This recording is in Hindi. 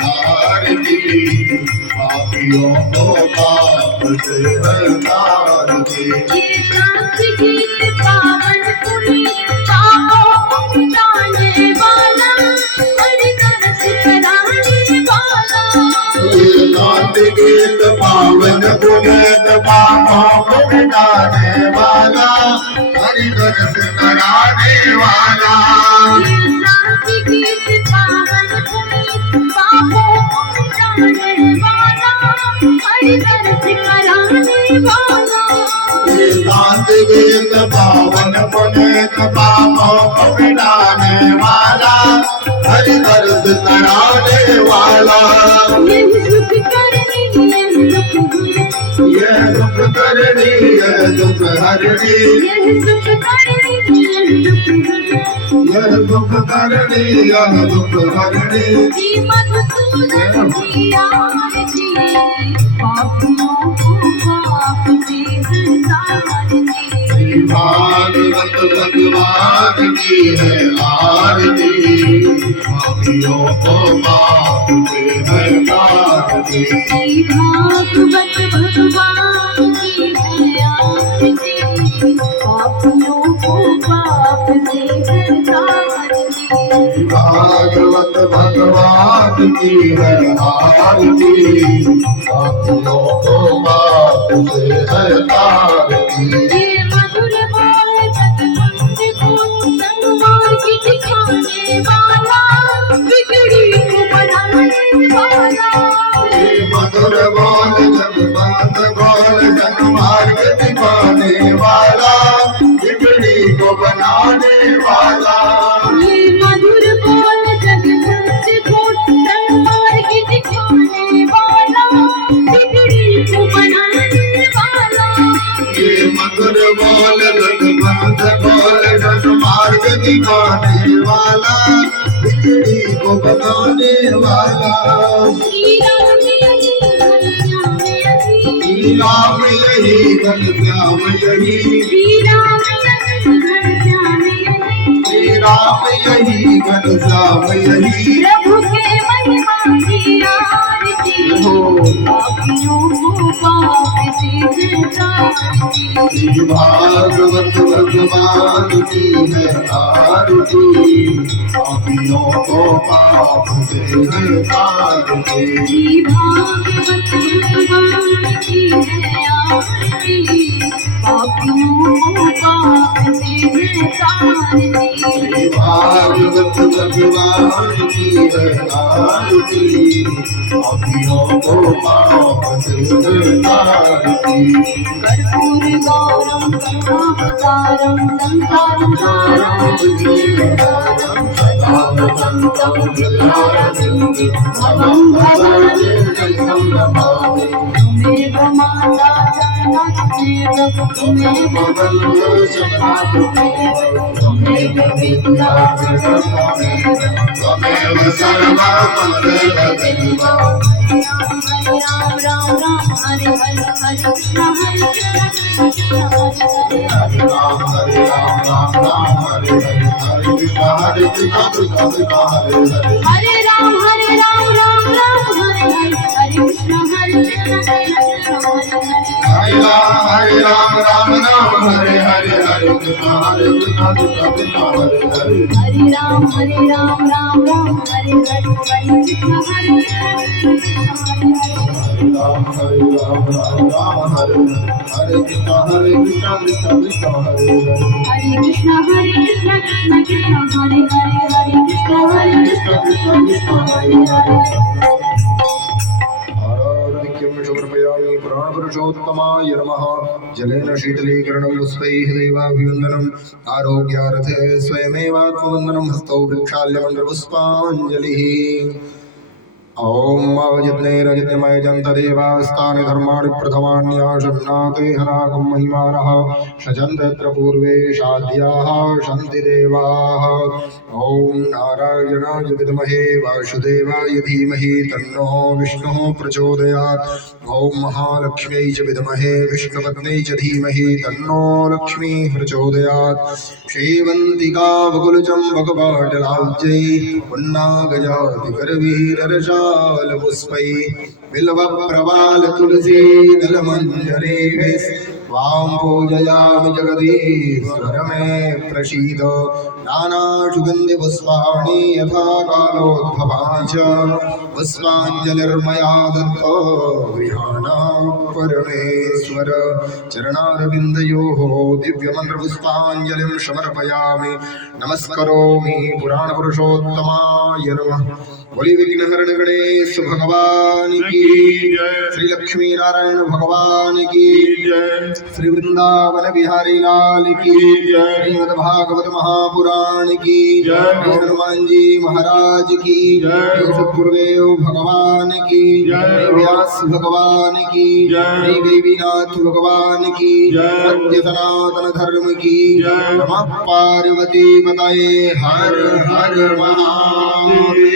आरती पापियों को पाप से हटार दे। ये शांति गीत पावन पुनीत पापों को मिटाने वाला हरि दरस कराने वाला। ये शांति गीत पावन पुनीत पापों को मिटाने वाला हरि दरस कराने वाला। ये शांति गीत पावन पुनीत पापों को मिटाने वाला हरि दरस कराने वाला। ये शांति गीत पावन पुनीत पापों को मिटाने वाला हरि दरस कराने वाला। यही सुख करनी यह दुख करनी यह दुख हरनी यही सुख करनी यह दुख करनी यह दुख हरनी। जी मधुसूदन की आरती पापियों को पाप से हटाने। भागवत भगवान की है आरती पापियों को पाप से हटार दे। भागवत भगवान की है आरती पापियों को पाप से हटाने। भागवत भगवान की है आरती पापियों को पाप से हटार दे। ये मधुर बोल जगवंत को संगवार की दिखाने वाला बिगड़ी को बढ़ाने वाला। ये मधुर बोल जगवंत बोल जनमार्ग दिखाने वाला बिगड़ी को बनाने वाला। ये मधुर बोल जगवंत को संगवार की दिखाने वाला बिगड़ी को बनाने वाला। ये मधुर बोल जगवंत बोल जनमार्ग दिखाने वाला बिगड़ी को बनाने वाला। श्री राम यही श्री राम यही घनश्याम यही श्री राम यही घनश्याम यही श्री राम यही घनश्याम यही। प्रभु के महिमा की आरती पापियों को पाप से हटाने। भागवत भगवान की है आरती पापियों को पाप से हटार दे। जी भागवत भगवान की है आरती पापियों को पाप से हटाने। भागवत भगवान की है आरती पापियों को पाप से हटार दे। कर्पूर गौरम करुणावतारम संसारं सारं बुद्धिप्रदानं सदा वसन्तं हृदयारविन्दे भवं भवानी शरणं नमामि। त्वमेव माता जगन्नाथदेव त्वमेव बन्धु सखा त्वमेव त्वमेव विद्या त्वमेव त्वमेव सर्वमङ्गल देव। हरे राम राम राम हरे हरे हरे कृष्ण हरे कृष्ण कृष्ण हरे हरे हरे राम राम राम हरे हरे हरे कृष्ण हरे कृष्ण कृष्ण कृष्ण हरे हरे। हरे राम राम राम हरे हरे हरे कृष्ण हरे कृष्ण कृष्ण हरे हरे। हरे राम राम हरे हरे हरे कृष्ण हरे कृष्ण कृष्ण कृष्ण हरे हरे। हरे राम राम हरे हरे हरे कृष्ण हरे कृष्ण राम हरे राम हरे हरे कृष्ण हरे कृष्ण कृष्ण कृष्ण हरे हरे। हरे कृष्ण कृष्ण कृष्ण हरे हरे हरे कृष्ण कृष्ण कृष्ण कृष्ण हरे हरे। आराध्यं शुभ्रपयामि प्राणपुरुषोत्तमाय नमः। जलेन शीतलीकरणं पुष्पैः देवाभिवन्दनम् आरोग्यार्थे स्वयमेवात्मवन्दनं हस्तौ वृक्षाल्यमन्त्रपुष्पाञ्जलिः। ॐ यज्ञैरयज्ञमय जन्तदेवास्तानि धर्माणि प्रथमान्याशन्नाते हनाकं महिमानः शजन्त यत्र पूर्वे शाद्याः सन्ति देवाः। ॐ नारायणाय विद्महे वासुदेवाय धीमहि तन्नो विष्णुः प्रचोदयात्। ॐ महालक्ष्म्यै च विद्महे विष्णुपत्न्यै च धीमहि तन्नो लक्ष्मीः प्रचोदयात्। श्रीवन्तिका वकुलचम्बकपाटलाब्जै पुन्नागजातिकरवीररसा कमल पुष्पै बिल्व प्रवाल तुलसी दल मंजरे स्वाम पूजयामि जगदीश्वर मे प्रसीद नाना सुगंधि पुष्पाणि यथा कालोद्भवानि च पुष्पाञ्जलिर्मया दत्तो गृहाणा परमेश्वर चरणारविन्दयोः दिव्यमन्त्रपुष्पाञ्जलिं समर्पयामि नमस्करोमि पुराणपुरुषोत्तमाय नमः। बोली विघ्नहरण गणेश भगवान की जय। श्री लक्ष्मी नारायण भगवान की जय। श्री वृंदावन बिहारी लाल की जय। श्रीमद् भागवत महापुराण की जय। श्री हनुमान जी महाराज की जय। श्री सद्गुरुदेव भगवान की जय। श्री व्यास भगवान की जय। श्री देवीनाथ भगवान की जय। सत्य सनातन धर्म की जय। नमः पार्वती पतये हर हर महादेव।